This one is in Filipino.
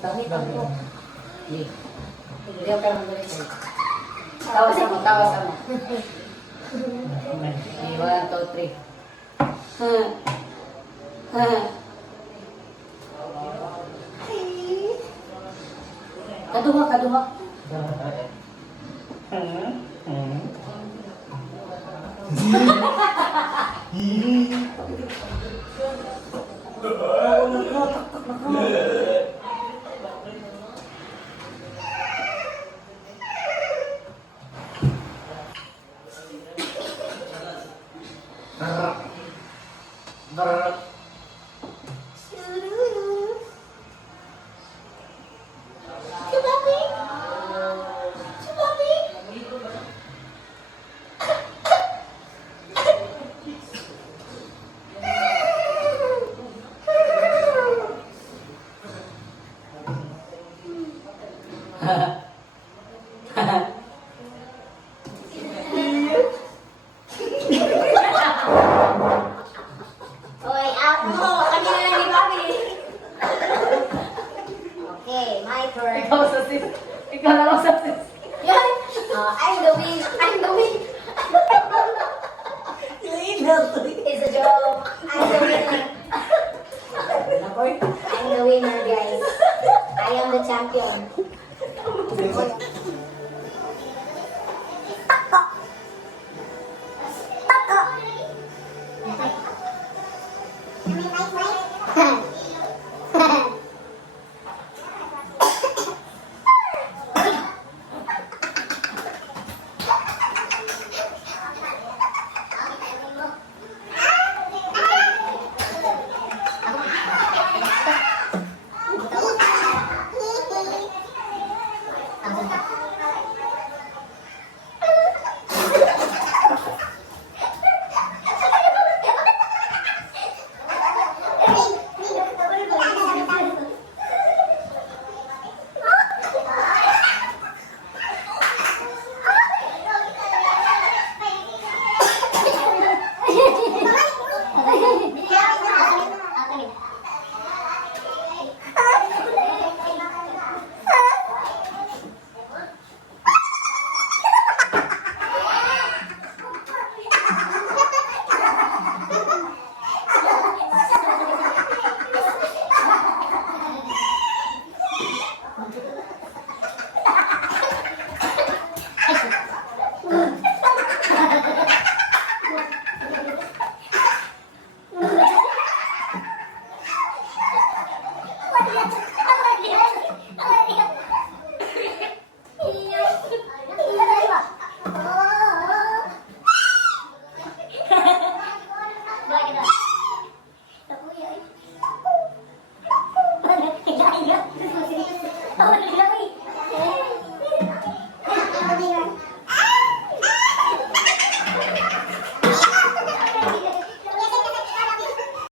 Tamitan ko. Hindi ka lang balik. Tawas mo, tawas mo. 1, 2, 3. Kaduha, kaduha. Oy, out mo! Kanina na ni Bobby! Okay, my turn. Ikaw sa sis. Ikaw na lang sa sis. Yan! I'm the win! I'm the win! It's a joke! I'm the winner! I'm the winner, guys. I am the champion. Tako! Tako!